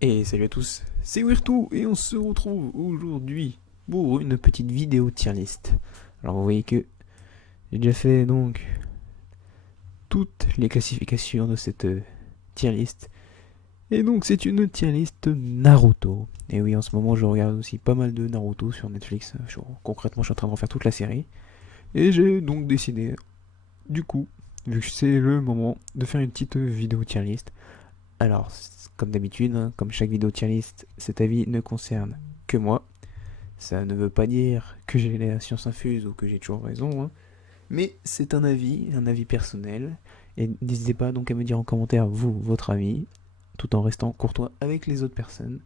Et salut à tous, c'est Wirtu et on se retrouve aujourd'hui pour une petite vidéo tier list. Alors vous voyez que j'ai déjà fait donc toutes les classifications de cette tier list. Et donc c'est une tier list Naruto. Et oui, en ce moment je regarde aussi pas mal de Naruto sur Netflix. Concrètement je suis en train de refaire toute la série. Et j'ai donc décidé, du coup, vu que c'est le moment, de faire une petite vidéo tier list. Alors, comme d'habitude, hein, comme chaque vidéo tier list, cet avis ne concerne que moi. Ça ne veut pas dire que j'ai la science infuse ou que j'ai toujours raison, hein, mais c'est un avis personnel. Et n'hésitez pas donc à me dire en commentaire, vous, votre avis, tout en restant courtois avec les autres personnes.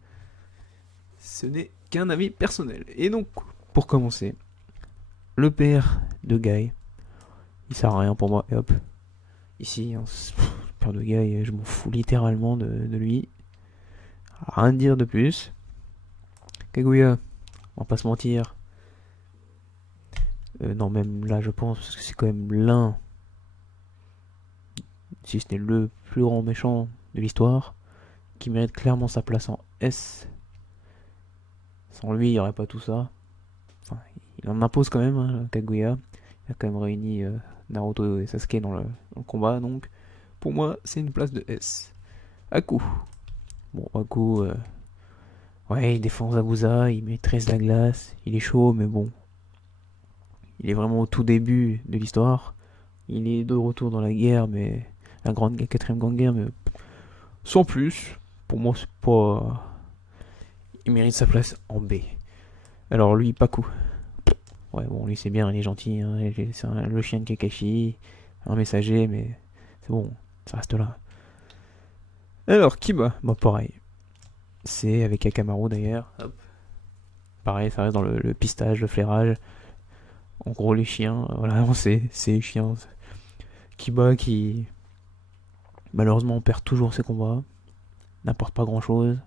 Ce n'est qu'un avis personnel. Et donc, pour commencer, le père de Guy, il sert à rien pour moi, et hop. Ici, hein, le père de Guy, je m'en fous littéralement de lui. Rien à dire de plus. Kaguya, on va pas se mentir. Non, même là, je pense que c'est quand même l'un, si ce n'est le plus grand méchant de l'histoire, qui mérite clairement sa place en S. Sans lui, il n'y aurait pas tout ça. Enfin, il en impose quand même, hein, Kaguya. Il a quand même réuni Naruto et Sasuke dans le combat, donc pour moi, c'est une place de S. Aku. Bon, Aku, ouais, il défend Zabuza, il maîtrise la glace, il est chaud, mais bon, il est vraiment au tout début de l'histoire. Il est de retour dans la guerre, mais la quatrième grande guerre, mais sans plus. Pour moi, c'est pas. Il mérite sa place en B. Alors lui, Paku. Ouais, bon, lui c'est bien, il est gentil. Hein, c'est le chien de Kakashi, un messager, mais c'est bon, ça reste là. Alors Kiba, bon pareil. C'est avec Akamaru d'ailleurs. Hop. Pareil, ça reste dans le pistage, le flairage. En gros, les chiens, voilà, on sait, c'est les chiens. Kiba qui malheureusement perd toujours ses combats, n'apporte pas grand chose.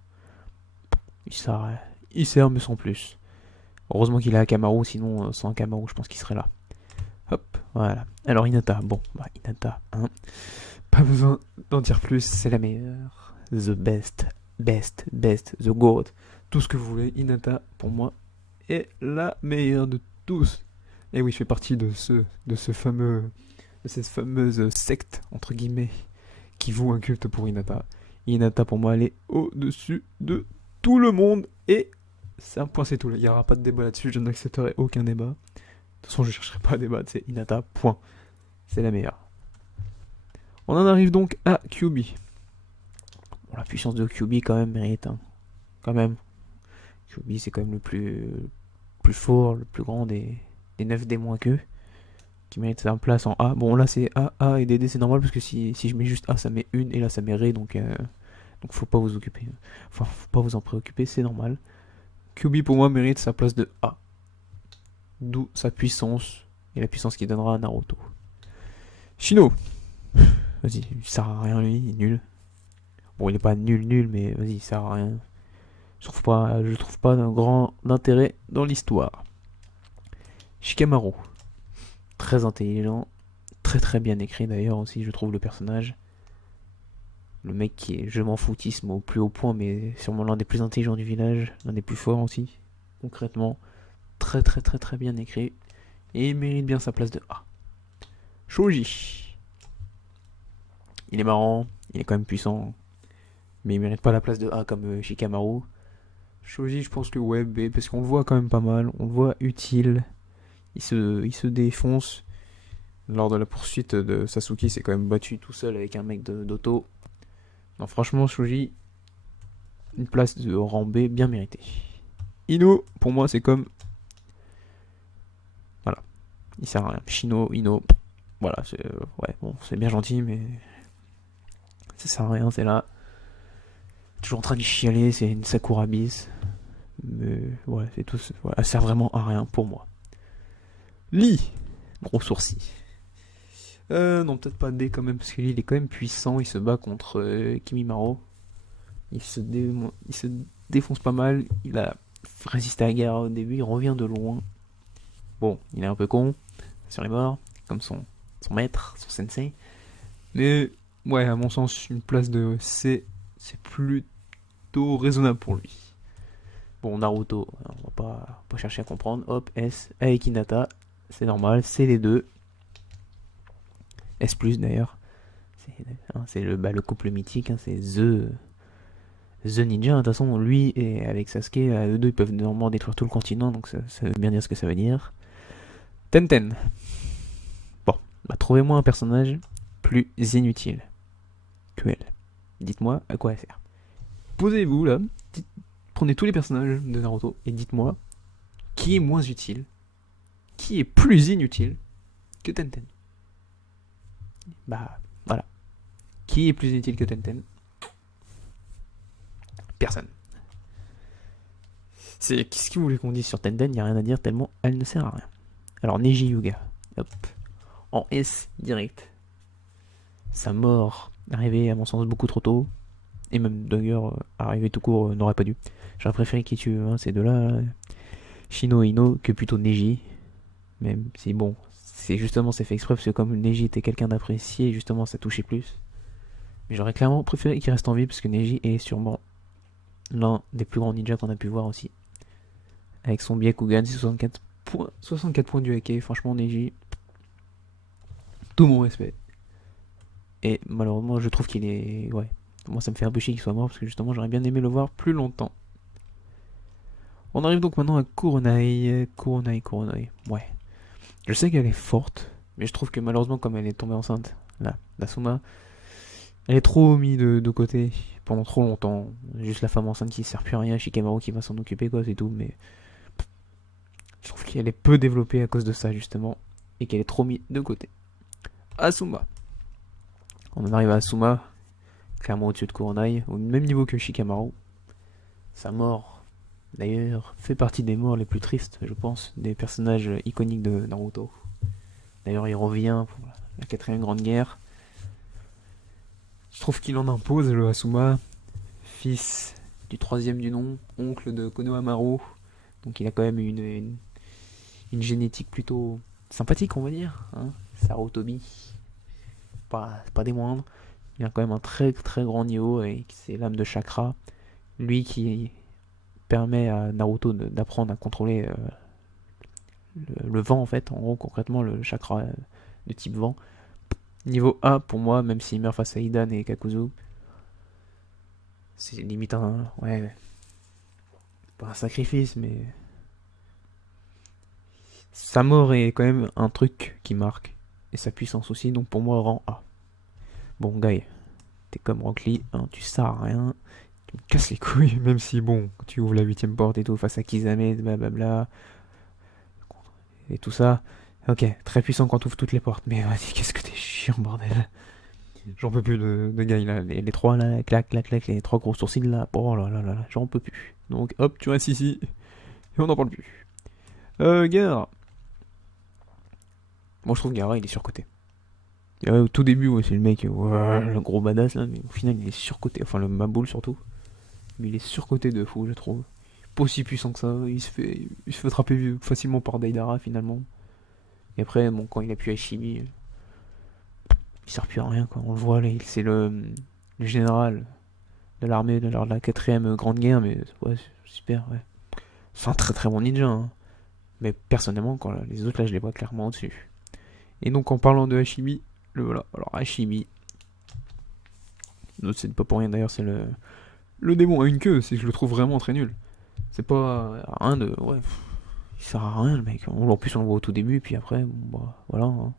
Il sert, il sert mais sans plus. Heureusement qu'il a Akamaru, sinon sans Akamaru, je pense qu'il serait là. Hop, voilà. Alors Hinata, bon, bah Hinata, hein. Pas besoin d'en dire plus, c'est la meilleure. The best, the GOAT. Tout ce que vous voulez, Hinata, pour moi, est la meilleure de tous. Et oui, je fais partie de cette fameuse secte, entre guillemets, qui voue un culte pour Hinata. Hinata, pour moi, elle est au-dessus de tout le monde. Et c'est un point, c'est tout. Il n'y aura pas de débat là-dessus, je n'accepterai aucun débat. De toute façon, je ne chercherai pas à débattre, c'est Hinata, point. C'est la meilleure. On en arrive donc à QB. Bon, la puissance de QB, quand même, mérite. Hein. Quand même. QB, c'est quand même le plus fort, le plus grand des 9 D moins que. Qui mérite sa place en A. Bon, là, c'est A, A et DD, c'est normal parce que si je mets juste A, ça met une et là, ça met Ré. Donc faut pas vous occuper. Enfin, faut pas vous en préoccuper, c'est normal. QB, pour moi, mérite sa place de A. D'où sa puissance et la puissance qu'il donnera à Naruto. Shino. Vas-y, il sert à rien lui, il est nul. Bon, il est pas nul, mais vas-y, il sert à rien. Je trouve pas d'un grand intérêt dans l'histoire. Shikamaru, très intelligent, très très bien écrit d'ailleurs aussi, je trouve le personnage. Le mec qui est je m'en foutisme au plus haut point, mais sûrement l'un des plus intelligents du village, l'un des plus forts aussi, concrètement. Très très très très bien écrit. Et il mérite bien sa place de A. Shoji. Il est marrant, il est quand même puissant, mais il mérite pas la place de A comme Shikamaru. Shoji, je pense que ouais, B, parce qu'on le voit quand même pas mal, on le voit utile. Il se défonce. Lors de la poursuite de Sasuke, il s'est quand même battu tout seul avec un mec d'Oto. Non, franchement, Shoji, une place de rang B bien méritée. Ino, pour moi, c'est comme. Voilà, il sert à rien. Shino, Ino, voilà, ouais, bon, c'est bien gentil, mais ça sert à rien, c'est là. Toujours en train de chialer, c'est une Sakura bis. Mais ouais, c'est tout. Voilà, elle sert vraiment à rien pour moi. Lee, gros sourcil. Non, peut-être pas D quand même, parce qu'il est quand même puissant. Il se bat contre Kimimaro. Il se défonce pas mal. Il a résisté à la guerre au début. Il revient de loin. Bon, il est un peu con sur les bords, comme son maître, son sensei. Mais ouais, à mon sens, une place de C, c'est plutôt plutôt raisonnable pour lui. Bon, Naruto, on va pas chercher à comprendre. Hop, S, avec Hinata, c'est normal, c'est les deux. S+, d'ailleurs. C'est le couple mythique, hein, c'est The Ninja. De toute façon, lui et avec Sasuke, eux deux, ils peuvent normalement détruire tout le continent, donc ça veut bien dire ce que ça veut dire. Tenten. Bon, bah, trouvez-moi un personnage plus inutile que elle. Dites-moi à quoi elle sert. Posez-vous là, prenez tous les personnages de Naruto et dites-moi qui est moins utile, qui est plus inutile que Tenten. Bah voilà. Qui est plus inutile que Tenten? Personne. Qu'est-ce que vous voulez qu'on dise sur Tenten? Il n'y a rien à dire tellement elle ne sert à rien. Alors Neji Yuga, hop, en S direct. Sa mort arrivée à mon sens beaucoup trop tôt. Et même d'ailleurs, arriver tout court n'aurait pas dû. J'aurais préféré qu'il tue ces deux-là, Shino et Ino, que plutôt Neji. Même si bon, c'est fait exprès parce que comme Neji était quelqu'un d'apprécié, justement ça touchait plus. Mais j'aurais clairement préféré qu'il reste en vie parce que Neji est sûrement l'un des plus grands ninjas qu'on a pu voir aussi. Avec son Byakugan, 64 points du hake, franchement Neji, tout mon respect. Et malheureusement je trouve qu'il est... Ouais, moi ça me fait un peu chier qu'il soit mort parce que justement j'aurais bien aimé le voir plus longtemps. On arrive donc maintenant à Kuronai. Ouais. Je sais qu'elle est forte, mais je trouve que malheureusement comme elle est tombée enceinte, là, l'Asuma, elle est trop mise de côté pendant trop longtemps. Juste la femme enceinte qui sert plus à rien, Shikamaru qui va s'en occuper quoi, c'est tout, mais je trouve qu'elle est peu développée à cause de ça justement, et qu'elle est trop mise de côté. Asuma. On en arrive à Asuma, clairement au-dessus de Kuronai, au même niveau que Shikamaru. Sa mort, d'ailleurs, fait partie des morts les plus tristes, je pense, des personnages iconiques de Naruto. D'ailleurs, il revient pour la 4ème grande guerre. Je trouve qu'il en impose, le Asuma, fils du 3ème du nom, oncle de Konohamaru. Donc il a quand même une génétique plutôt sympathique, on va dire. Hein. Sarutobi, pas des moindres. Il a quand même un très très grand niveau et c'est l'âme de chakra. Lui qui permet à Naruto d'apprendre à contrôler le vent en fait. En gros, concrètement, le chakra de type vent. Niveau A pour moi, même s'il meurt face à Hidan et Kakuzu, c'est limite un... Ouais, pas un sacrifice, mais... Sa mort est quand même un truc qui marque. Et sa puissance aussi, donc pour moi, rang A. Bon, Guy, t'es comme Rock Lee, hein, tu sers à rien. Tu me casses les couilles, même si, bon, tu ouvres la 8ème porte et tout, face à Kisame, blablabla, et tout ça. Ok, très puissant quand tu ouvres toutes les portes, mais vas-y, qu'est-ce que t'es chiant, bordel. J'en peux plus de Guy, là. Les trois, là, clac, clac, clac, les trois gros sourcils, là. Oh là là là là, j'en peux plus. Donc, hop, tu restes ici, et on n'en parle plus. Gare. Moi, je trouve Gaara, il est surcoté. Et ouais, au tout début, ouais, c'est le mec, ouais, le gros badass, là, mais au final, il est surcoté. Enfin, le Maboul, surtout. Mais il est surcoté de fou, je trouve. Pas aussi puissant que ça. Il se fait attraper facilement par Deidara, finalement. Et après, bon, quand il appuie à Shibi, il sert plus à rien, quoi. On le voit, là, c'est le général de l'armée de la 4ème grande guerre, mais ouais, c'est super, ouais. C'est un très très bon ninja, hein. Mais personnellement, quand les autres, là, je les vois clairement au-dessus. Et donc, en parlant de Hashibi, le voilà. Alors, Hashibi, c'est pas pour rien d'ailleurs, c'est le démon à une queue, c'est que je le trouve vraiment très nul. C'est pas rien de. Ouais, il sert à rien, le mec. En plus, on le voit au tout début, puis après, bon, bah, voilà. Hein.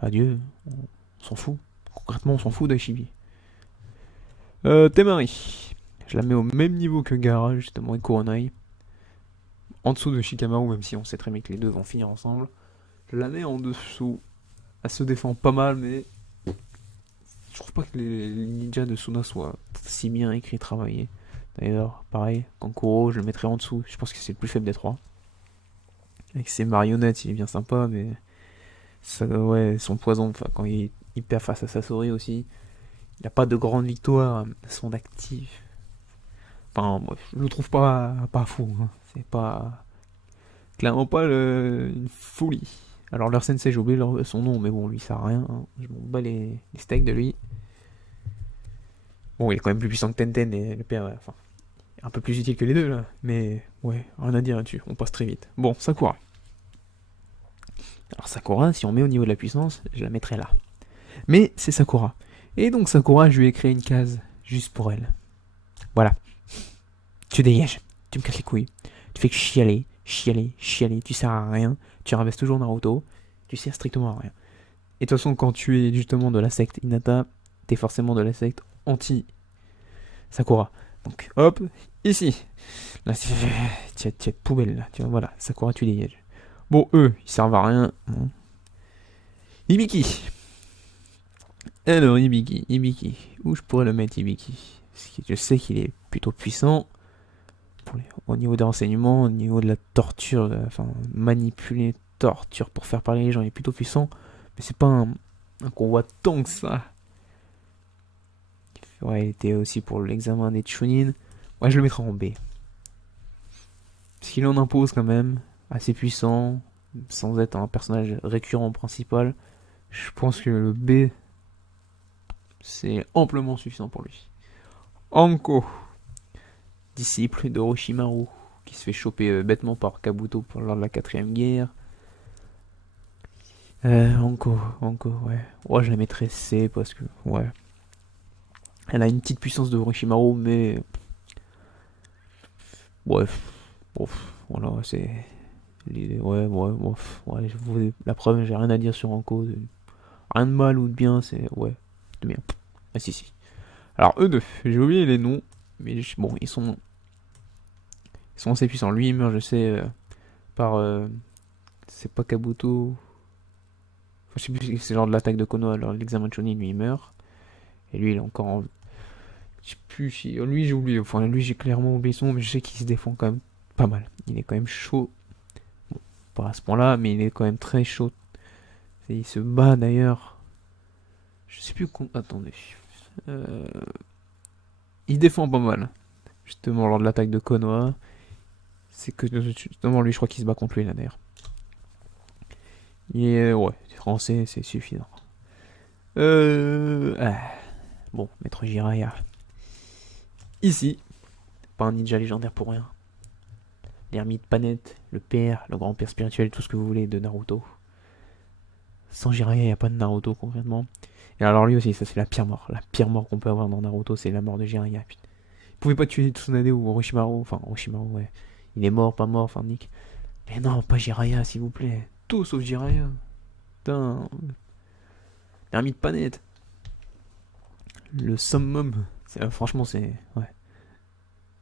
Adieu, on s'en fout. Concrètement, on s'en fout d'Ashibi. Temari. Je la mets au même niveau que Gaara, justement, et Kuronai. En dessous de Shikamaru, même si on sait très bien que les deux vont finir ensemble. Je la mets en dessous. Elle se défend pas mal, mais je trouve pas que les ninjas de Suna soient si bien écrits et travaillés. D'ailleurs, pareil, Kankuro, je le mettrais en dessous. Je pense que c'est le plus faible des trois. Avec ses marionnettes, il est bien sympa, mais ça, ouais, son poison, enfin, quand il perd face à Sasori aussi, il a pas de grande victoire à son actif. Enfin, bref, je le trouve pas fou. Hein. C'est pas. Clairement pas une folie. Alors, leur sensei, j'ai oublié son nom, mais bon, lui, ça sert à rien. Hein. Je m'en bats les steaks de lui. Bon, il est quand même plus puissant que Tenten et le père, enfin, un peu plus utile que les deux là. Mais ouais, rien à dire là-dessus, on passe très vite. Bon, Sakura. Alors Sakura, si on met au niveau de la puissance, je la mettrais là. Mais c'est Sakura. Et donc Sakura, je lui ai créé une case juste pour elle. Voilà. Tu dégages. Tu me casses les couilles. Tu fais que chialer, chialer, chialer. Tu sers à rien. Tu rabaisses toujours Naruto. Tu sers strictement à rien. Et de toute façon, quand tu es justement de la secte Hinata, t'es forcément de la secte anti-Sakura. Donc, hop, ici. Là, tu as poubelle, là. Tu vois, voilà, Sakura, tu dégages. Bon, eux, ils servent à rien. Hein. Ibiki. Alors, Ibiki. Où je pourrais le mettre, Ibiki? Parce que je sais qu'il est plutôt puissant. Au niveau des renseignements, au niveau de la torture, enfin, manipuler, torture pour faire parler les gens, il est plutôt puissant. Mais c'est pas un combattant que ça. Ouais, il était aussi pour l'examen des Chunin. Ouais, je le mettrai en B. Parce qu'il en impose quand même, assez puissant, sans être un personnage récurrent principal. Je pense que le B, c'est amplement suffisant pour lui. Anko, disciple d'Orochimaru, qui se fait choper bêtement par Kabuto lors de la 4ème guerre. Anko, ouais. Ouais, je la mettrais C parce que, ouais. Elle a une petite puissance de Orochimaru, mais. Bref. Voilà, c'est. Ouais, la preuve, j'ai rien à dire sur Anko. Rien de mal ou de bien, c'est. Ouais, de bien. Ah, si. Alors, eux deux, j'ai oublié les noms, mais bon, ils sont assez puissants. Lui, il meurt, je sais, par. C'est pas Kabuto. Enfin, je sais plus si c'est genre de l'attaque de Konoha, alors l'examen de Chunin, lui, il meurt. Et lui, il est encore en. Je sais plus si. Lui, j'ai oublié. Enfin, lui, j'ai clairement oublié son nom, mais je sais qu'il se défend quand même pas mal. Il est quand même chaud. Bon, pas à ce point-là, mais il est quand même très chaud. Et il se bat d'ailleurs. Je sais plus qu'on. Attendez. Euh, Il défend pas mal. Justement, lors de l'attaque de Konoha. C'est que justement, lui, je crois qu'il se bat contre lui là d'ailleurs. Et ouais, français, c'est suffisant. Bon, Maître Jiraiya. Ici, pas un ninja légendaire pour rien. L'ermite Panette, le père, le grand-père spirituel, tout ce que vous voulez de Naruto. Sans Jiraiya, il n'y a pas de Naruto concrètement. Et alors lui aussi, ça c'est la pire mort. La pire mort qu'on peut avoir dans Naruto, c'est la mort de Jiraiya. Putain. Vous pouvez pas tuer Tsunade ou Orochimaru. Enfin, Orochimaru, ouais. Il est mort, pas mort, enfin, Nick. Mais non, pas Jiraiya, s'il vous plaît. Tout sauf Jiraiya. Putain. L'ermite Panette. Le summum. Franchement, c'est. Ouais.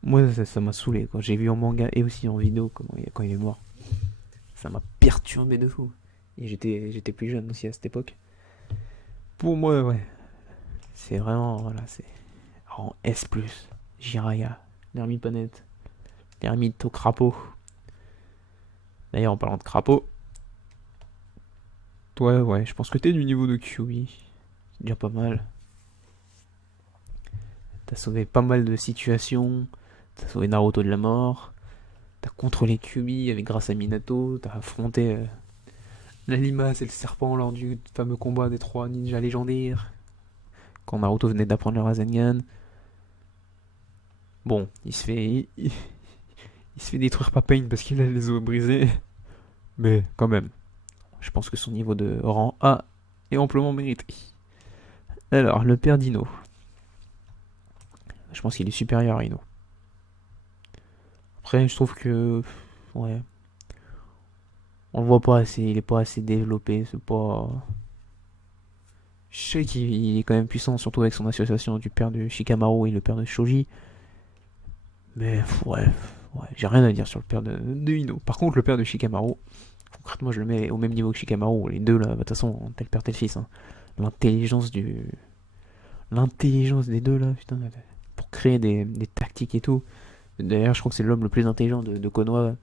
Moi, ça m'a saoulé, quoi. J'ai vu en manga et aussi en vidéo quand il est mort. Ça m'a perturbé de fou. Et j'étais plus jeune aussi à cette époque. Pour moi, ouais. C'est vraiment, voilà, c'est en S+. Jiraiya, l'ermite Panette, l'ermite au crapaud. D'ailleurs, en parlant de crapaud, toi, ouais, je pense que t'es du niveau de Kyuubi. C'est déjà pas mal. T'as sauvé pas mal de situations. T'as sauvé Naruto de la mort. T'as contrôlé Kyuubi avec grâce à Minato. T'as affronté la limace et le serpent lors du fameux combat des 3 ninjas légendaires. Quand Naruto venait d'apprendre le Rasengan. Bon, il se fait détruire par Pain parce qu'il a les os brisés. Mais quand même, je pense que son niveau de rang A est amplement mérité. Alors, le père d'Ino. Je pense qu'il est supérieur à Ino. Après, je trouve que. Ouais. On le voit pas assez, il est pas assez développé, c'est pas. Je sais qu'il est quand même puissant, surtout avec son association du père de Shikamaru et le père de Shoji. Mais ouais, j'ai rien à dire sur le père de Ino. Par contre, le père de Shikamaru, concrètement, je le mets au même niveau que Shikamaru. Les deux là, de toute façon, tel père, tel fils. Hein. L'intelligence du. L'intelligence des deux là, putain, pour créer des tactiques et tout. D'ailleurs, je crois que c'est l'homme le plus intelligent de Konoha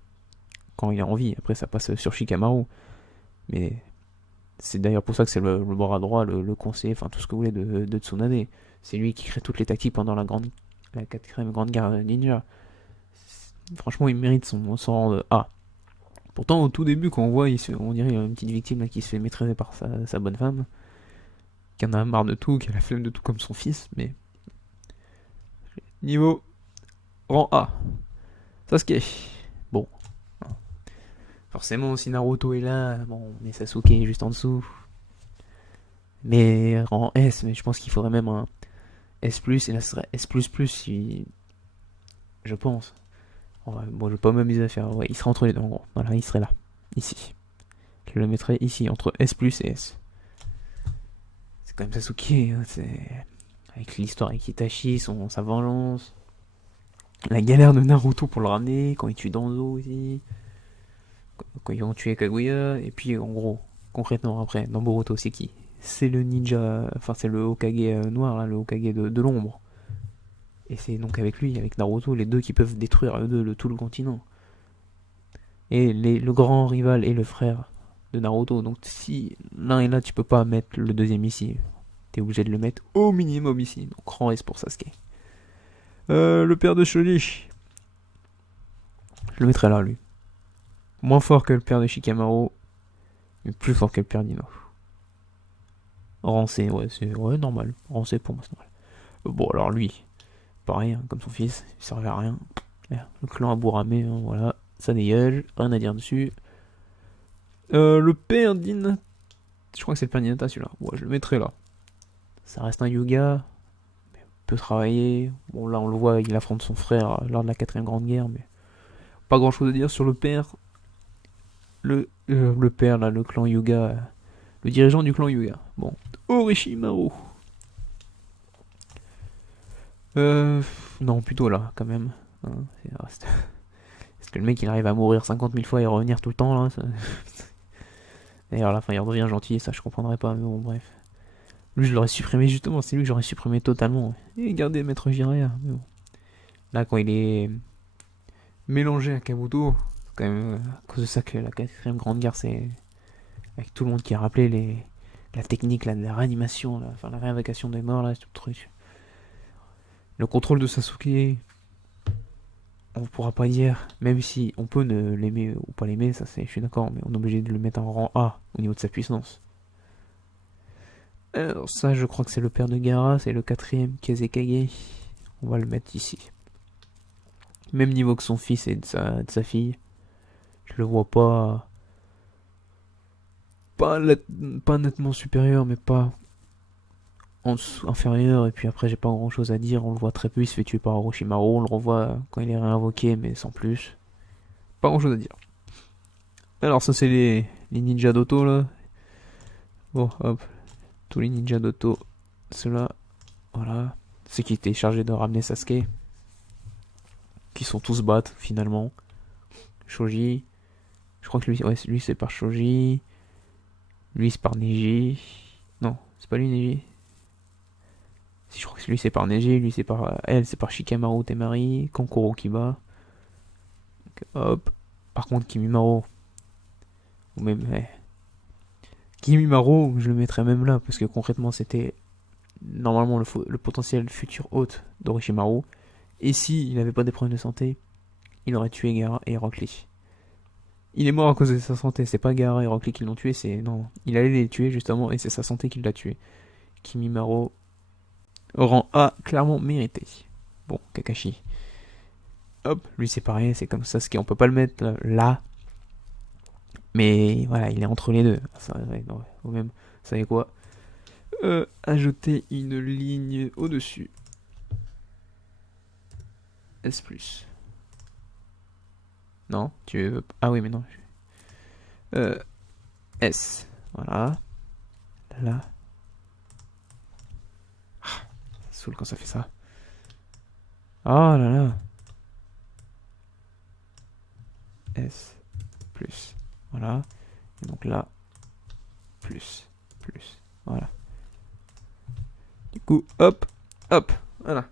quand il a envie. Après, ça passe sur Shikamaru. Mais c'est d'ailleurs pour ça que c'est le bras droit, le conseiller, enfin tout ce que vous voulez de Tsunade. C'est lui qui crée toutes les tactiques pendant la 4ème grande guerre ninja. Franchement, il mérite son rang de A. Pourtant, au tout début, quand on voit, on dirait une petite victime là, qui se fait maîtriser par sa bonne femme, qui en a marre de tout, qui a la flemme de tout comme son fils, mais Niveau rang A. Sasuke. Bon. Forcément, si Naruto est là, bon, on est Sasuke juste en dessous. Mais rang S, mais je pense qu'il faudrait même un S+, et là ce serait S++, si... je pense. Ouais, bon, je vais pas m'amuser à faire... Ouais, il serait entre les deux, en gros. Voilà, il serait là. Ici. Je le mettrais ici, entre S+, et S. C'est quand même Sasuke, hein, c'est... Avec l'histoire avec Itachi, sa vengeance. La galère de Naruto pour le ramener, quand il tue Danzo aussi. Quand ils vont tuer Kaguya. Et puis, en gros, concrètement, après, dans Boruto, c'est qui? C'est le ninja... Enfin, c'est le Hokage noir, là, le Hokage de l'ombre. Et c'est donc avec lui, avec Naruto, les deux qui peuvent détruire eux deux, tout le continent. Et le grand rival et le frère de Naruto. Donc si l'un est là, tu peux pas mettre le deuxième ici. T'es obligé de le mettre au minimum ici. Donc grand S pour Sasuke. Le père de Shoji. Je le mettrai là, lui. Moins fort que le père de Shikamaru, mais plus fort que le père d'Ino. Rancé, ouais, c'est ouais, normal. Rancé pour moi, c'est normal. Bon, alors lui, pareil, hein, comme son fils, il servait à rien. Le clan Aburame, hein, voilà, ça dégage, rien à dire dessus. Le père d'Hinata, je crois que c'est le père d'Hinata celui-là. Ouais, je le mettrai là. Ça reste un Yuga, peut travailler. Bon, là on le voit, il affronte son frère lors de la 4ème Grande Guerre, mais pas grand chose à dire sur le père. Le père, là, le clan Yuga, le dirigeant du clan Yuga. Bon, Orochimaru. Non, plutôt là, quand même. Hein, parce que le mec il arrive à mourir 50 000 fois et revenir tout le temps là. D'ailleurs, à la fin il redevient gentil, ça je comprendrais pas, mais bon, bref. Lui je l'aurais supprimé justement, c'est lui que j'aurais supprimé totalement. Et gardé Maître Jiraiya, mais bon. Là, quand il est mélangé à Kabuto, c'est quand même à cause de ça que la 4ème Grande Guerre, c'est. Avec tout le monde qui a rappelé la technique là, de la réanimation, là, enfin la réinvocation des morts, là, tout le truc. Le contrôle de Sasuke, on pourra pas dire, même si on peut ne l'aimer ou pas l'aimer, ça c'est, je suis d'accord, mais on est obligé de le mettre en rang A au niveau de sa puissance. Alors ça, je crois que c'est le père de Gaara, c'est le 4ème Kazekage. On va le mettre ici. Même niveau que son fils et de sa fille. Je le vois pas... Pas nettement supérieur, mais pas inférieur. Et puis après, j'ai pas grand chose à dire. On le voit très peu, il se fait tuer par Orochimaru. On le revoit quand il est réinvoqué, mais sans plus. Pas grand chose à dire. Alors ça, c'est les ninjas d'Oto, là. Bon, hop. Tous les ninjas d'Oto. Ceux-là, voilà. Ceux qui étaient chargés de ramener Sasuke. Qui sont tous battre, finalement. Shoji. Je crois que lui c'est par Shoji. Lui c'est par Neji. Non, c'est pas lui Neji. Si je crois que lui c'est par Neji, lui c'est par elle, c'est par Shikamaru Temari, Kankuro Kiba. Donc, hop. Par contre Kimimaro, ou même Kimimaro, je le mettrais même là parce que concrètement c'était normalement le potentiel futur hôte d'Orochimaru. Et si il n'avait pas des problèmes de santé, il aurait tué Gaara et Rock Lee. Il est mort à cause de sa santé, c'est pas Gaara et Rock Lee qui l'ont tué, c'est. Non, il allait les tuer justement et c'est sa santé qui l'a tué. Kimimaro, rang A, clairement mérité. Bon, Kakashi. Hop, lui c'est pareil, c'est comme ça, on peut pas le mettre là. Mais voilà, il est entre les deux. Ça, non, ou même, vous savez quoi ajouter une ligne au-dessus. S+. Non, tu veux. Ah oui, mais non. S. Voilà. Là. Ça saoule quand ça fait ça. Oh là là. S. Plus. Voilà. Et donc là. Plus. Plus. Voilà. Du coup, hop. Hop. Voilà.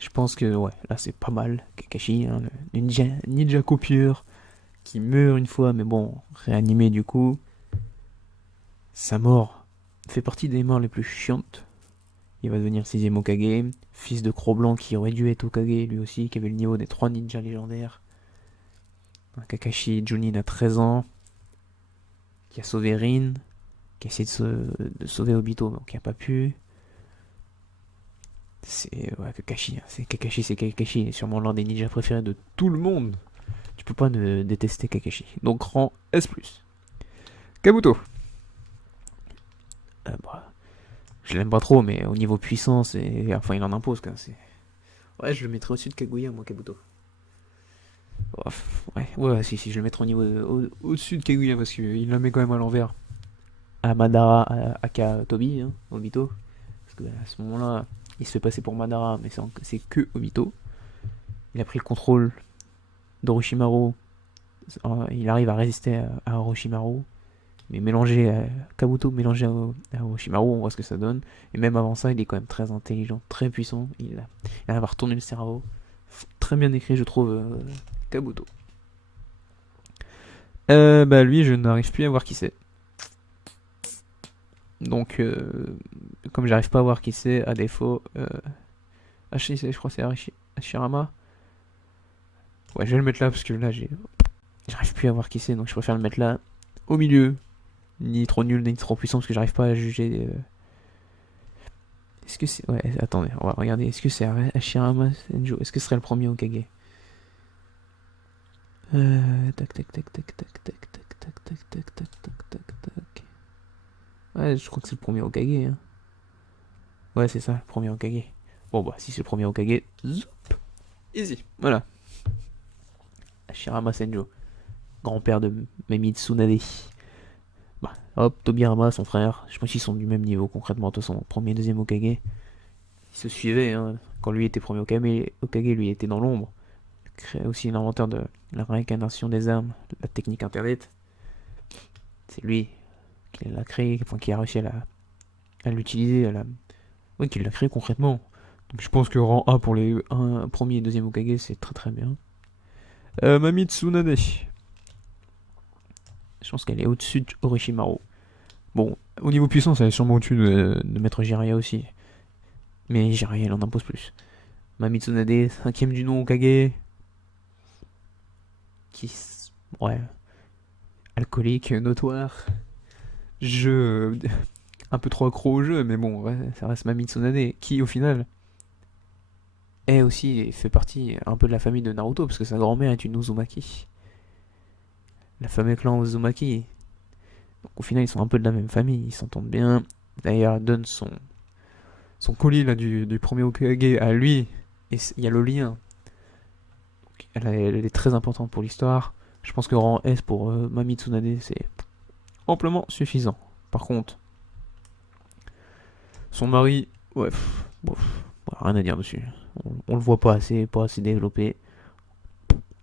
Je pense que, ouais, là c'est pas mal. Kakashi, hein, le ninja copieur qui meurt une fois, mais bon, réanimé du coup. Sa mort fait partie des morts les plus chiantes. Il va devenir 6ème Hokage, fils de Cro-Blanc qui aurait dû être Hokage lui aussi, qui avait le niveau des 3 ninjas légendaires. Un Kakashi Junin à 13 ans, qui a sauvé Rin, qui a essayé de sauver Obito, mais qui n'a pas pu. Kakashi, hein. C'est Kakashi, est sûrement l'un des ninjas préférés de tout le monde. Tu peux pas ne détester Kakashi. Donc rang S+. Kabuto. Bah, je l'aime pas trop, mais au niveau puissance, enfin il en impose quoi. Ouais, je le mettrais au-dessus de Kaguya, moi, Kabuto. Ouais, si, je le mettrais au-dessus de Kaguya parce qu'il la met quand même à l'envers. À Madara, aka Tobi, hein, Obito. Parce que à ce moment-là, il se fait passer pour Madara, mais c'est que Obito. Il a pris le contrôle d'Orochimaru. Il arrive à résister à Orochimaru. Mais mélangé à Kabuto, mélangé à Orochimaru, on voit ce que ça donne. Et même avant ça, il est quand même très intelligent, très puissant. Il arrive à retourner le cerveau. Très bien écrit, je trouve, Kabuto. Bah lui, je n'arrive plus à voir qui c'est. Donc, comme j'arrive pas à voir qui c'est, à défaut, je crois que c'est Hashirama. Ouais, je vais le mettre là parce que là, j'arrive plus à voir qui c'est, donc je préfère le mettre là, au milieu. Ni trop nul, ni trop puissant parce que j'arrive pas à juger. Est-ce que c'est. Ouais, attendez, on va regarder. Est-ce que c'est Hashirama Senjo? Est-ce que ce serait le premier Hokage? Tac, tac, tac, tac, tac, tac, tac, tac, tac, tac, tac, tac, tac, tac. Ouais, je crois que c'est le premier Hokage. Hein. Ouais, c'est ça, le premier Hokage. Bon, bah, si c'est le premier Hokage, zoup, easy, voilà. Hashirama Senjo, grand-père de Memi Tsunade. Bah, hop, Tobirama, son frère, je pense qu'ils sont du même niveau concrètement. De toute façon, premier et deuxième Hokage, ils se suivaient. Hein. Quand lui était premier Hokage, lui était dans l'ombre. Créé aussi l'inventeur de la réincarnation des armes, la technique interdite. C'est lui qui l'a créé, enfin qui a réussi à l'utiliser, oui, qui l'a créé concrètement. Donc je pense que rang A pour les premier et deuxième Hokage, c'est très très bien. Mami Tsunade. Je pense qu'elle est au-dessus d'Orochimaru. Bon, au niveau puissance, elle est sûrement au-dessus de Maître Jiraiya aussi. Mais Jiraiya, elle en impose plus. Mami Tsunade, cinquième du nom Hokage. Ouais, alcoolique, notoire. Jeu. Un peu trop accro au jeu, mais bon, ouais, ça reste Mami Tsunade. Qui, au final, est aussi, fait partie un peu de la famille de Naruto, parce que sa grand-mère est une Uzumaki. La fameux clan Uzumaki. Donc au final, ils sont un peu de la même famille, ils s'entendent bien. D'ailleurs, elle donne son colis là, du premier Hokage à lui, et il y a le lien. Donc, elle est très importante pour l'histoire. Je pense que rang S pour Mami Tsunade, c'est amplement suffisant. Par contre, son mari, ouais, rien à dire dessus. On le voit pas assez développé.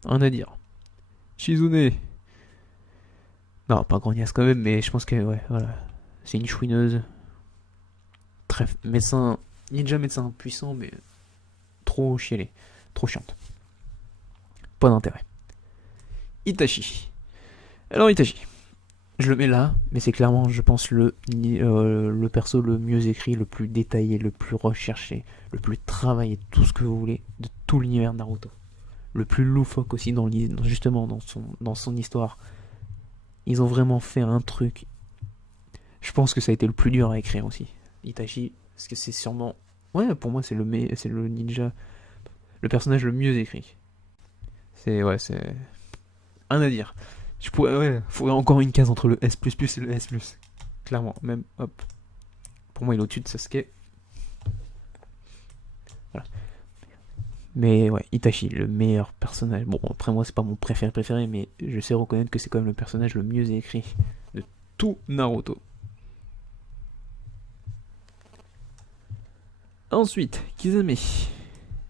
Rien à dire. Shizune. Non, pas grognasse quand même, mais je pense que, ouais, voilà. C'est une chouineuse. Très médecin, ninja médecin puissant, mais trop chialé. Trop chiante. Pas d'intérêt. Itachi. Alors, Itachi. Je le mets là, mais c'est clairement, je pense, le perso le mieux écrit, le plus détaillé, le plus recherché, le plus travaillé, tout ce que vous voulez, de tout l'univers de Naruto. Le plus loufoque aussi, justement, dans son histoire. Ils ont vraiment fait un truc. Je pense que ça a été le plus dur à écrire aussi. Itachi, parce que c'est sûrement. Ouais, pour moi, c'est le ninja. Le personnage le mieux écrit. C'est. Rien à dire. Faudrait encore une case entre le S++ et le S+. Clairement, même, hop. Pour moi, il est au-dessus de Sasuke. Voilà. Mais ouais, Itachi, le meilleur personnage. Bon, après moi, c'est pas mon préféré, mais je sais reconnaître que c'est quand même le personnage le mieux écrit de tout Naruto. Ensuite, Kizame.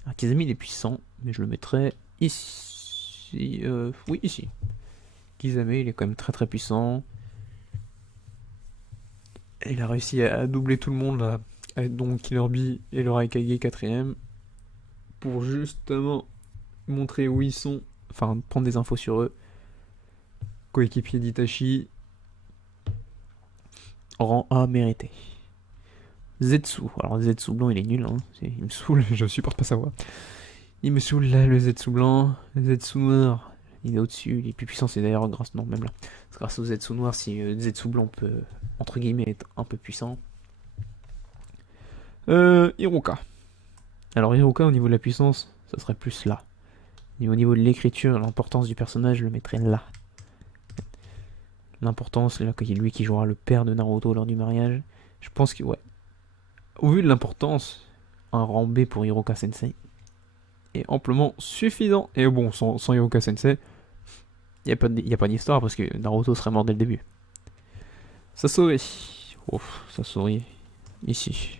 Alors, Kizame, il est puissant, mais je le mettrais ici. Oui, ici. Kizame, il est quand même très très puissant. Il a réussi à doubler tout le monde là, donc Killer Bee et le Raikage 4ème, pour justement montrer où ils sont, enfin prendre des infos sur eux. Coéquipier d'Itachi, rang A mérité. Zetsu, alors Zetsu blanc il est nul, hein. Il me saoule, je supporte pas sa voix. Il me saoule là le Zetsu blanc, le Zetsu noir, il est au-dessus, il est plus puissant, c'est d'ailleurs grâce, non même là, c'est grâce au Zetsu noir si Zetsu blanc peut, entre guillemets, être un peu puissant. Hiruka. Alors Hiruka, au niveau de la puissance, ça serait plus là. Et au niveau de l'écriture, l'importance du personnage, je le mettrais là. L'importance, là, lui qui jouera le père de Naruto lors du mariage. Je pense que, ouais. Au vu de l'importance, un rang B pour Hiruka Sensei est amplement suffisant. Et bon, sans Hiruka Sensei, il n'y a pas d'histoire parce que Naruto serait mort dès le début. Sasori. Ouf, Sasori. Ici.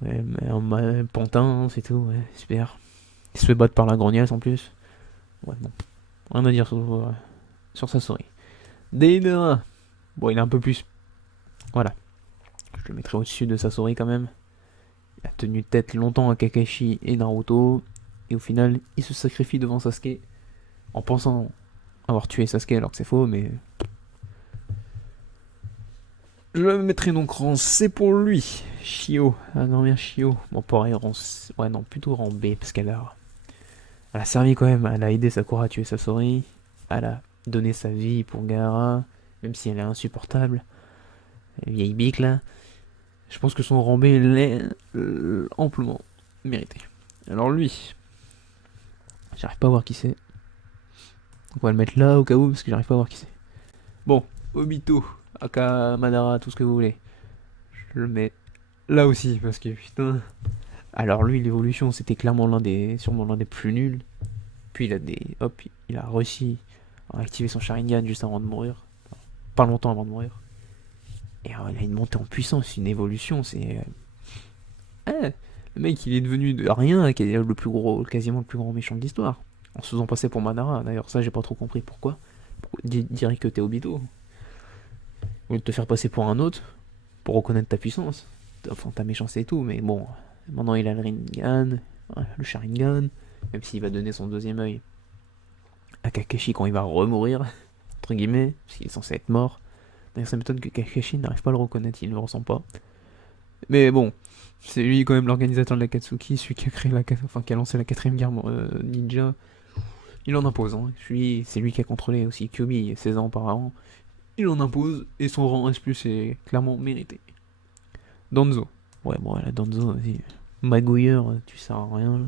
Ouais, mais un pantin, c'est tout, ouais, super. Il se fait battre par la grognasse en plus. Ouais, bon. Rien à dire sur Sasori. Deidara. Bon, il est un peu plus. Voilà. Je le mettrai au-dessus de Sasori quand même. Il a tenu tête longtemps à Kakashi et Naruto. Et au final, il se sacrifie devant Sasuke en pensant avoir tué Sasuke alors que c'est faux, mais. Je le mettrai donc rang C pour lui. Shio, la grand-mère Shio. Bon, pareil, rang C. Ouais, non, plutôt rang B parce elle a servi quand même. Elle a aidé Sakura à tuer Sasori. Elle a donné sa vie pour Gaara, même si elle est insupportable. La vieille bique là. Je pense que son rang B l'est amplement mérité. Alors lui, j'arrive pas à voir qui c'est. Donc on va le mettre là au cas où parce que j'arrive pas à voir qui c'est. Bon, Obito, Aka, Madara, tout ce que vous voulez. Je le mets là aussi parce que putain. Alors lui, l'évolution, c'était clairement sûrement l'un des plus nuls. Puis il a réussi à activer son Sharingan juste avant de mourir. Enfin, pas longtemps avant de mourir. Et il a une montée en puissance, une évolution, c'est. Le mec, il est devenu de rien, quasiment le plus gros méchant de l'histoire. En se faisant passer pour Madara. D'ailleurs, ça, j'ai pas trop compris pourquoi. Dirais que t'es Obito. Au lieu de te faire passer pour un autre, pour reconnaître ta puissance. Enfin, ta méchanceté et tout, mais bon. Maintenant, il a le Rinnegan, le Sharingan, même s'il va donner son deuxième œil à Kakashi quand il va remourir, entre guillemets, parce qu'il est censé être mort. D'ailleurs, ça m'étonne que Kakashi n'arrive pas à le reconnaître, il ne le ressent pas. Mais bon, c'est lui quand même l'organisateur de l'Akatsuki, celui qui a créé qui a lancé la quatrième guerre ninja. Il en impose, hein. C'est lui qui a contrôlé aussi Kyuubi 16 ans auparavant. Il en impose et son rang S+ est clairement mérité. Danzo. Ouais, bon, la Danzo, vas-y. Magouilleur, tu sers à rien.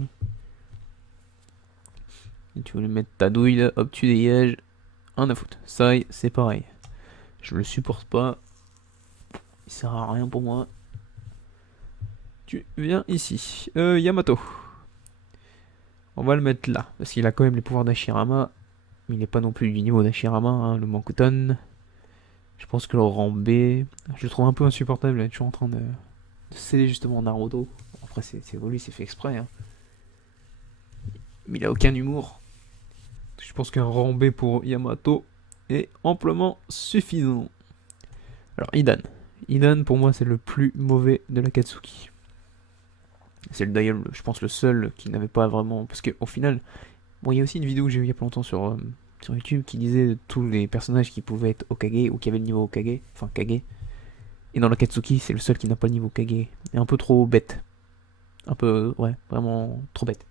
Et tu voulais mettre ta douille là, hop, tu dégages. Un à foutre. Sai, c'est pareil. Je le supporte pas. Il sert à rien pour moi. Tu viens ici. Yamato. On va le mettre là. Parce qu'il a quand même les pouvoirs d'Hashirama. Mais il n'est pas non plus du niveau d'Hashirama, hein, le Mankuton. Je pense que le rang B. Je le trouve un peu insupportable. Il est toujours en train de céder justement Naruto. Après, c'est lui, c'est fait exprès. Hein. Mais il a aucun humour. Je pense qu'un rang B pour Yamato est amplement suffisant. Alors, Idan. Idan, pour moi, c'est le plus mauvais de l'Akatsuki. C'est d'ailleurs, je pense, le seul qui n'avait pas vraiment. Parce qu'au final, bon, il y a aussi une vidéo que j'ai vue il y a pas longtemps sur YouTube qui disait tous les personnages qui pouvaient être Hokage ou qui avaient le niveau Hokage, enfin Kage. Et dans l'Akatsuki, c'est le seul qui n'a pas le niveau Kage. Et un peu trop bête. Un peu, ouais, vraiment trop bête.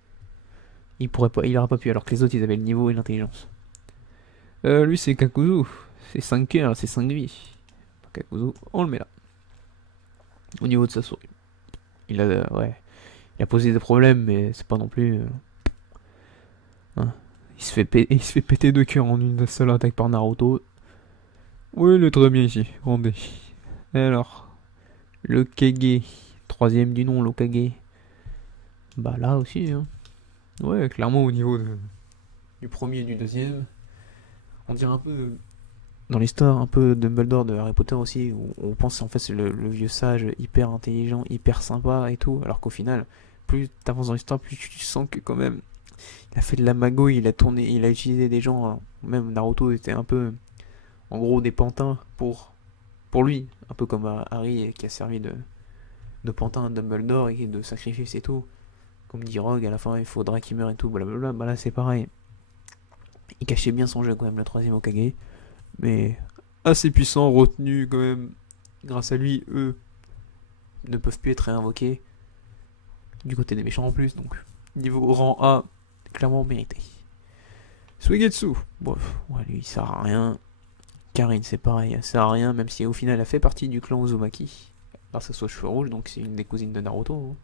Il aura pas pu, alors que les autres, ils avaient le niveau et l'intelligence. Lui, c'est Kakuzu. C'est 5 cœurs, c'est 5 vies. Kakuzu, on le met là. Au niveau de sa souris. Ouais. Il a posé des problèmes, mais c'est pas non plus. Hein. Il se fait péter 2 cœurs en une seule attaque par Naruto. Oui, il est très bien ici. Rendez. Alors, le Kage. Troisième du nom, le Kage. Bah là aussi. Hein. Ouais, clairement au niveau du premier et du deuxième. On dirait un peu. Dans l'histoire, un peu Dumbledore de Harry Potter aussi, où on pense en fait c'est le vieux sage hyper intelligent, hyper sympa et tout, alors qu'au final, plus t'avances dans l'histoire, plus tu sens que quand même, il a fait de la magouille, il a utilisé des gens, hein. Même Naruto était un peu, en gros, des pantins pour lui, un peu comme Harry qui a servi de pantin à Dumbledore et de sacrifice et tout. Comme dit Rogue, à la fin il faudra qu'il meure et tout, blablabla, bah là c'est pareil. Il cachait bien son jeu quand même, le troisième Hokage. Mais assez puissant, retenu quand même. Grâce à lui, eux ne peuvent plus être réinvoqués. Du côté des méchants en plus, donc niveau rang A, clairement mérité. Suigetsu, bref, ouais, lui il sert à rien. Karine, c'est pareil, elle sert à rien, même si au final elle fait partie du clan Uzumaki. Grâce à ses cheveux rouges, donc c'est une des cousines de Naruto.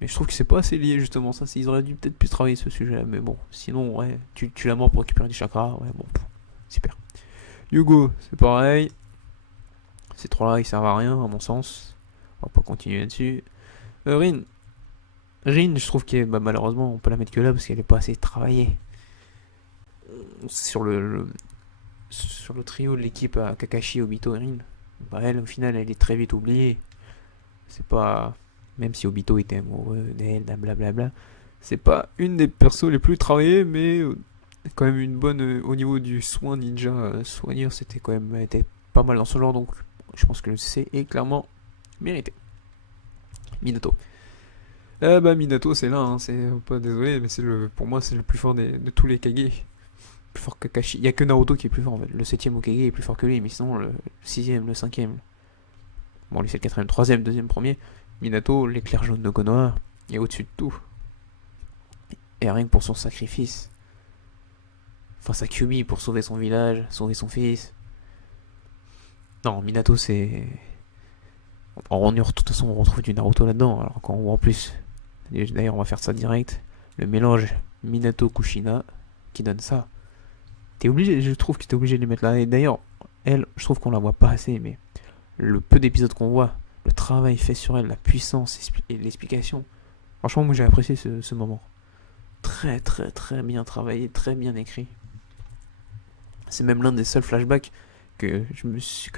Mais je trouve que c'est pas assez lié justement ça. Ils auraient dû peut-être plus travailler ce sujet. Mais bon, sinon, ouais, tu tues la mort pour récupérer du chakra. Ouais, bon, super. Yugo, c'est pareil. Ces trois-là, ils servent à rien, à mon sens. On va pas continuer là-dessus. Rin. Rin, je trouve qu'elle, bah, malheureusement, on peut la mettre que là parce qu'elle est pas assez travaillée. Sur sur le trio de l'équipe à Kakashi, Obito et Rin, bah elle, au final, elle est très vite oubliée. C'est pas. Même si Obito était amoureux d'elle, blablabla, c'est pas une des persos les plus travaillées, mais quand même une bonne. Au niveau du soin ninja, soigneur, c'était quand même. Était pas mal dans ce genre, donc je pense que le C est clairement mérité. Minato. Bah Minato c'est là, hein, c'est pas désolé, mais pour moi c'est le plus fort de tous les Kage. Plus fort que Kakashi. Il y a que Naruto qui est plus fort en fait. Le septième Hokage est plus fort que lui, mais sinon le sixième, le cinquième, bon lui c'est le quatrième, troisième, deuxième, premier. Minato, l'éclair jaune de Konoha, est au-dessus de tout. Et rien que pour son sacrifice face à Kyuubi pour sauver son village, sauver son fils. Non, Minato c'est. De toute façon on retrouve du Naruto là-dedans, alors quand on voit en plus. D'ailleurs on va faire ça direct. Le mélange Minato Kushina qui donne ça. T'es obligé, je trouve que t'es obligé de les mettre là. Et d'ailleurs, elle, je trouve qu'on la voit pas assez, mais le peu d'épisodes qu'on voit, le travail fait sur elle, la puissance et l'explication. Franchement, moi j'ai apprécié ce moment. Très très très bien travaillé, très bien écrit. C'est même l'un des seuls flashbacks que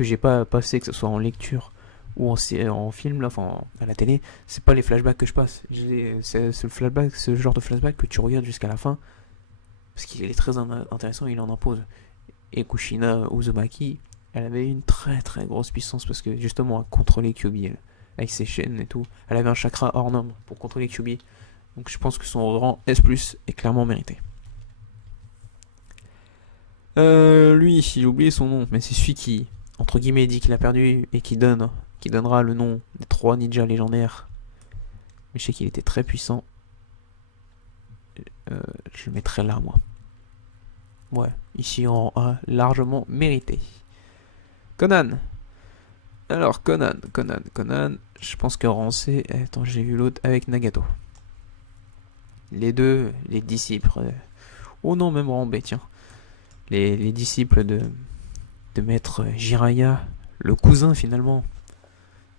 j'ai pas passé, que ce soit en lecture ou en film, là, enfin à la télé. C'est pas les flashbacks que je passe. C'est ce genre de flashback que tu regardes jusqu'à la fin parce qu'il est très intéressant, il en impose. Et Kushina Uzumaki, elle avait une très très grosse puissance parce que justement elle contrôlait Kyuubi, avec ses chaînes et tout. Elle avait un chakra hors norme pour contrôler Kyuubi. Donc je pense que son rang S+, est clairement mérité. Lui, j'ai oublié son nom, mais c'est celui qui, entre guillemets, dit qu'il a perdu et qui donnera le nom des trois ninjas légendaires. Mais je sais qu'il était très puissant. Je le mettrai là, moi. Ouais, ici en A, largement mérité. Conan. Alors, Conan. Je pense que rang C. Attends, j'ai vu l'autre avec Nagato. Les deux, les disciples. Oh non, même rang B, tiens. Les disciples de maître Jiraiya, le cousin finalement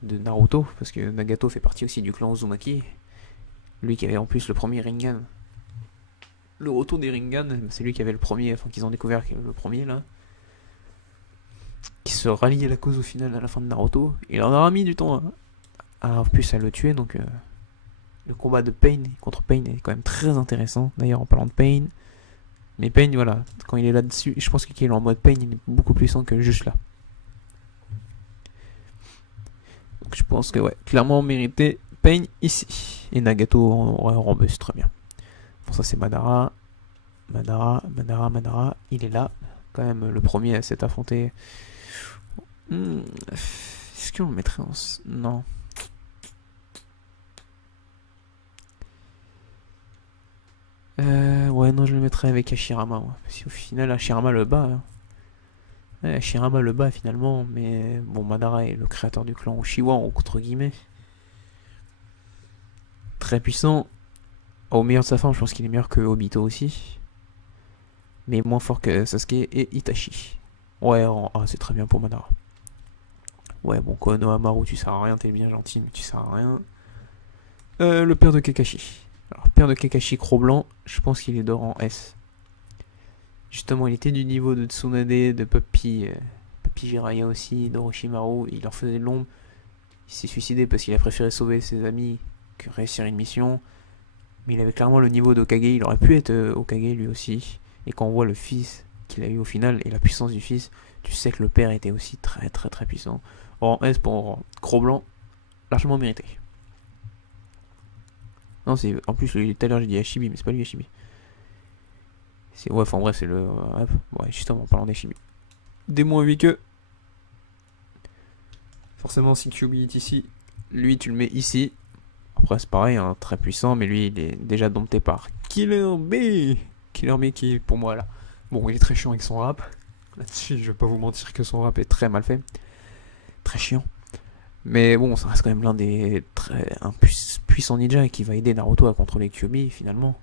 de Naruto, parce que Nagato fait partie aussi du clan Uzumaki. Lui qui avait en plus le premier Rinnegan. Le retour des Rinnegan, c'est lui qui avait le premier, enfin qu'ils ont découvert le premier là. Qui se rallie à la cause au final à la fin de Naruto. Il en aura mis du temps en plus à le tuer, donc le combat de Pain contre Pain est quand même très intéressant. D'ailleurs en parlant de Pain, mais Pain voilà, quand il est là-dessus, je pense qu'il est en mode Pain, il est beaucoup plus puissant que juste là. Donc je pense que ouais, clairement mérité Pain ici. Et Nagato en rembe, c'est très bien. Bon ça c'est Madara, il est là. Quand même le premier à s'être affronté. Est-ce qu'on le mettrait en... Non. Ouais, non, je le mettrais avec Hashirama. Ouais. Parce qu'au final, Hashirama le bat. Hein. Ouais, Hashirama le bat finalement. Mais bon, Madara est le créateur du clan Uchiwa, entre guillemets. Très puissant. Au meilleur de sa forme, je pense qu'il est meilleur que Obito aussi. Mais moins fort que Sasuke et Itachi. Ouais, c'est très bien pour Madara. Ouais, bon, Konohamaru, tu sers à rien, t'es bien gentil, mais tu sers à rien. Le père de Kakashi. Alors, père de Kakashi Cro-Blanc, je pense qu'il est d'or en S. Justement, il était du niveau de Tsunade, de Papi Jiraiya aussi, d'Orochimaru, il leur faisait de l'ombre. Il s'est suicidé parce qu'il a préféré sauver ses amis que réussir une mission. Mais il avait clairement le niveau d'Okage, il aurait pu être Okage lui aussi. Et quand on voit le fils qu'il a eu au final et la puissance du fils, tu sais que le père était aussi très très très puissant. En S pour Cro-Blanc, largement mérité. Non, c'est en plus tout à l'heure j'ai dit Hashibi, mais c'est pas lui Hashibi. Ouais, enfin bref, c'est le. Ouais, justement, en parlant d'Hashibi. D-8 que. Forcément, si Kyuubi est ici, lui tu le mets ici. Après, c'est pareil, hein, très puissant, mais lui il est déjà dompté par Killer B. Killer B qui, pour moi, là. Bon, il est très chiant avec son rap. Là-dessus, je vais pas vous mentir que son rap est très mal fait. Très chiant. Mais bon, ça reste quand même l'un des puissants ninjas qui va aider Naruto à contrôler Kyuubi finalement.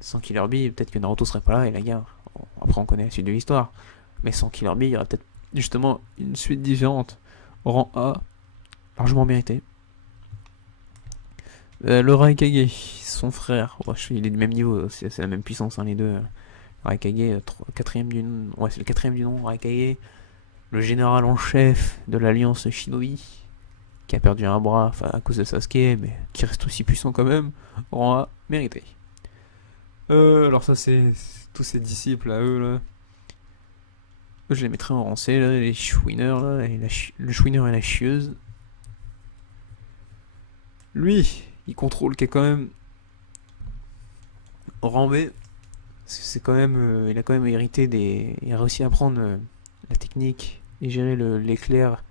Sans Killer Bee, peut-être que Naruto serait pas là et la guerre. Après, on connaît la suite de l'histoire. Mais sans Killer Bee, il y aurait peut-être justement une suite différente. Rang A, largement mérité. Le Raikage, son frère, ouais, il est du même niveau, c'est la même puissance, hein, les deux. Raikage, quatrième du nom, ouais, c'est le quatrième du nom, Raikage, le général en chef de l'alliance Shinobi, qui a perdu un bras à cause de Sasuke, mais qui reste aussi puissant quand même. Rang A, mérité. Alors ça c'est tous ses disciples à eux là. Je les mettrais en rang C là, les chouineurs là, et le chouineur et la chieuse. Lui, il contrôle qui est quand même rang B. C'est quand même, il a quand même hérité il a réussi à prendre la technique et gérer l'éclair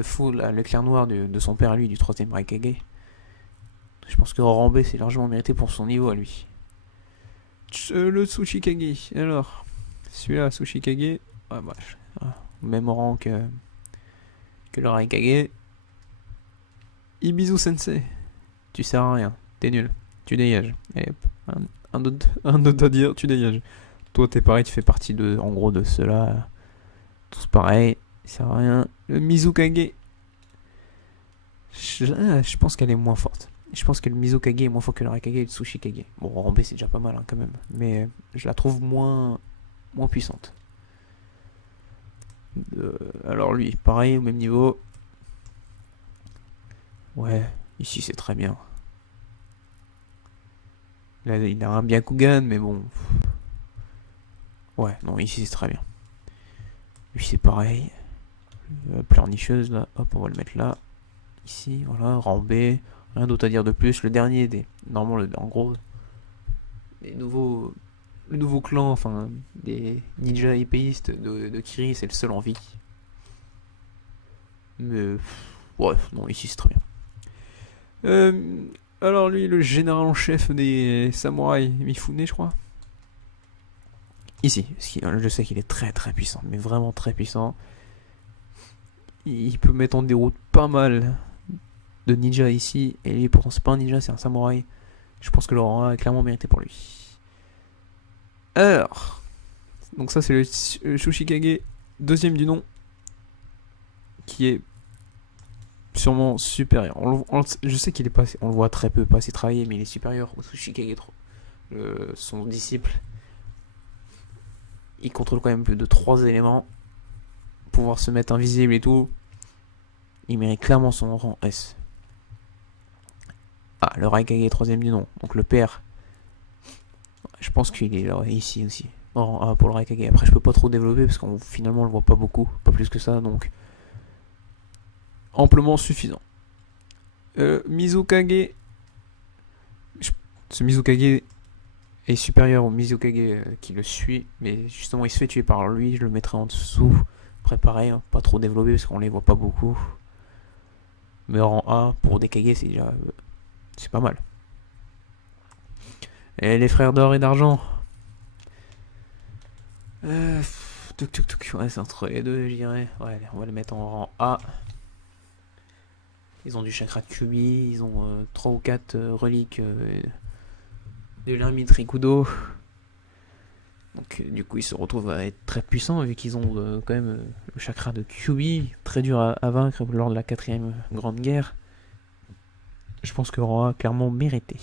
faux, l'éclair noir de son père à lui, du troisième Raikage. Je pense que rang B c'est largement mérité pour son niveau à lui. Le Tsuchikage, alors, celui-là, Tsuchikage, ouais, bah, même rang que le Raikage. Ibizu Sensei, tu sers à rien, t'es nul, tu dégages. Et hop, un autre à dire, tu dégages. Toi, t'es pareil, tu fais partie en gros de ceux-là. Tous pareil, ça sert à rien. Le Mizukage, je pense qu'elle est moins forte. Je pense que le Mizukage est moins fort que le Raikage et le Tsuchikage. Bon, rang B, c'est déjà pas mal hein, quand même. Mais je la trouve moins puissante. Alors lui, pareil, au même niveau. Ouais, ici c'est très bien. Là, il a un Byakugan, mais bon. Ouais, non, ici c'est très bien. Lui c'est pareil. Pleurnicheuse là, hop, on va le mettre là. Ici, voilà, rang B. Rien d'autre à dire de plus. Le dernier normalement, en gros, le nouveau clan, enfin, des ninjas épéistes de Kiri, c'est le seul en vie. Mais, bref, non, ici c'est très bien. Alors lui, le général en chef des samouraïs, Mifune, je crois. Ici, je sais qu'il est très très puissant, mais vraiment très puissant. Il peut mettre en déroute pas mal de ninjas ici, et lui, pourtant c'est pas un ninja, c'est un samouraï. Je pense que le rang A est clairement mérité pour lui. Alors, donc ça c'est le Tsuchikage, deuxième du nom, qui est sûrement supérieur. Je sais qu'il est pas, on le voit très peu, pas assez travaillé, mais il est supérieur au Tsuchikage, son disciple. Il contrôle quand même plus de 3 éléments. Pouvoir se mettre invisible et tout. Il mérite clairement son rang S. Ah, le Raikage troisième du nom. Donc le père. Je pense qu'il est là, ici aussi. Rang A pour le Raikage. Après, je peux pas trop développer parce qu'on finalement on le voit pas beaucoup. Pas plus que ça. Donc, amplement suffisant. Mizukage. Ce Mizukage est supérieur au Mizukage qui le suit. Mais justement, il se fait tuer par lui. Je le mettrai en dessous. Préparé, hein, pas trop développé parce qu'on les voit pas beaucoup. Mais rang A pour des Kage, c'est déjà. C'est pas mal. Et les frères d'or et d'argent. Ouais, c'est entre les deux, je dirais. Ouais, on va les mettre en rang A. Ils ont du chakra de Kyuubi, ils ont 3 ou 4 reliques de l'ermite Rikudo. Donc du coup ils se retrouvent à être très puissants vu qu'ils ont quand même le chakra de Kyuubi, très dur à vaincre lors de la 4ème grande guerre. Je pense que rang A clairement mérité.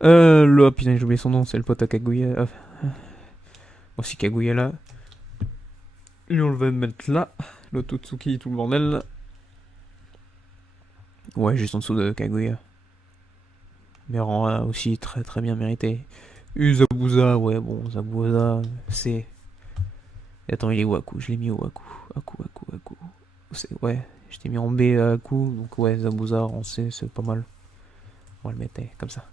Putain, j'ai oublié son nom, c'est le pote à Kaguya. Aussi Kaguya là. Lui on le va mettre là. Le Totsuki, tout le bordel. Ouais, juste en dessous de Kaguya. Mais rang A aussi très très bien mérité. Zabuza, ouais bon, Zabuza, c'est... Attends, il est où Aku? Je l'ai mis où Aku. Ouais, je t'ai mis en B à Aku, donc ouais, Zabuza en C, c'est pas mal. On va le mettre comme ça.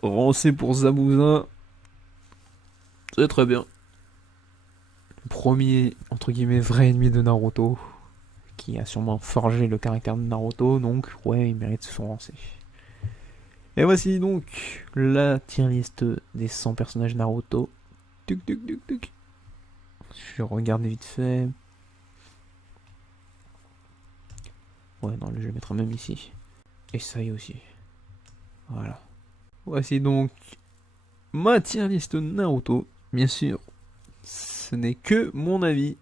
Rang C pour Zabuza. C'est très bien. Le premier, entre guillemets, vrai ennemi de Naruto, qui a sûrement forgé le caractère de Naruto, donc ouais, il mérite son rang C. Et voici donc la tier list des 100 personnages Naruto. Je regarde vite fait. Ouais, non, je vais le mettre même ici. Et ça y est aussi. Voilà. Voici donc ma tier list Naruto. Bien sûr, ce n'est que mon avis.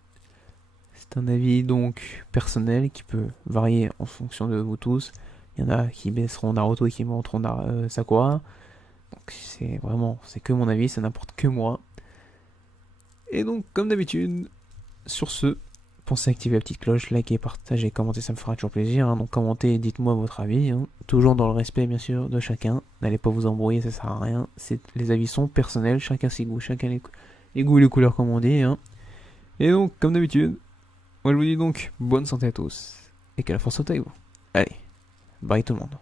C'est un avis donc personnel qui peut varier en fonction de vous tous. Il y en a qui baisseront Naruto et qui monteront Sakura. Donc c'est que mon avis, ça n'importe que moi. Et donc comme d'habitude, sur ce, pensez à activer la petite cloche, likez, partagez, commentez, ça me fera toujours plaisir. Hein. Donc commentez et dites-moi votre avis. Hein. Toujours dans le respect bien sûr de chacun. N'allez pas vous embrouiller, ça sert à rien. Les avis sont personnels, chacun ses goûts, chacun les goûts et les couleurs comme on dit. Hein. Et donc comme d'habitude, moi je vous dis donc bonne santé à tous et que la force soit avec vous. Allez, bye tout le monde.